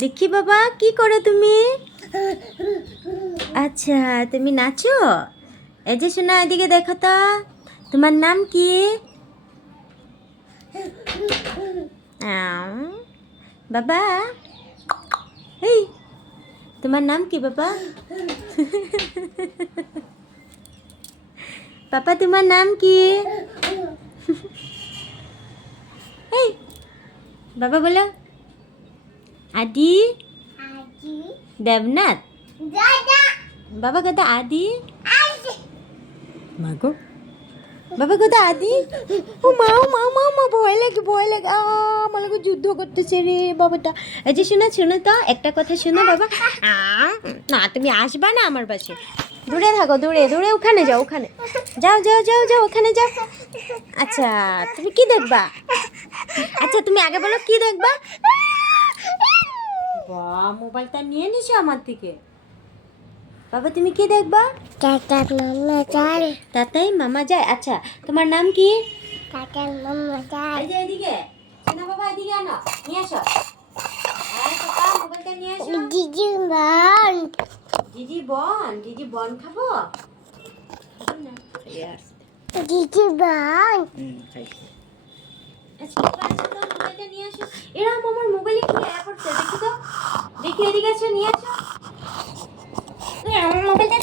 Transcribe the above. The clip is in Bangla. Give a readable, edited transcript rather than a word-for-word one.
দেখি বাবা কি করো তুমি? আচ্ছা তুমি নাচো? এই যে শোনা এদিকে দেখো তো, তোমার নাম কি? বাবা এই তোমার নাম কি বাবা? পাপা তোমার নাম কি? এই বাবা বলো। আদি দেবনাথ। বাবা কথা আদি মাগো। বাবা কথা আদি। ও মা ও মা মা মা ভয় লাগে ভয় লাগে। আমার লোক যুদ্ধ করতেছে রে বাবাটা। এই যে শোনো শোনো তো একটা কথা শোনো বাবা। না তুমি আসবা না আমার পাশে, দূরে থাকো, দূরে দূরে ওখানে যাও, ওখানে যাও যাও যাও যাও ওখানে যাও। আচ্ছা তুমি কি দেখবা? আচ্ছা তুমি আগে বলো কি দেখবা? বাহ মোবাইলটা নিয়ে নিছো আমার থেকে। বাবা তুমি কি দেখবা? মামা যায়। তাতাই মামা যায়। আচ্ছা তোমার নাম কি? মামা যায়। এই যে এদিকে শোনো বাবা, এদিকে আনো, নিয়ে আসো। আরে পাপা মোবাইলটা নিয়ে আসো। দিদি মান। দিদি বন, দিদি বন খাবো না? দিদি মান। আচ্ছা বাবা আসো তো, মোবাইলটা নিয়ে আসো। এরকম আমার মোবাইলে কি অ্যাপ হচ্ছে দেখি তো, দেখি এদিকে আসো, নিয়ে আসো। মোবাইলটা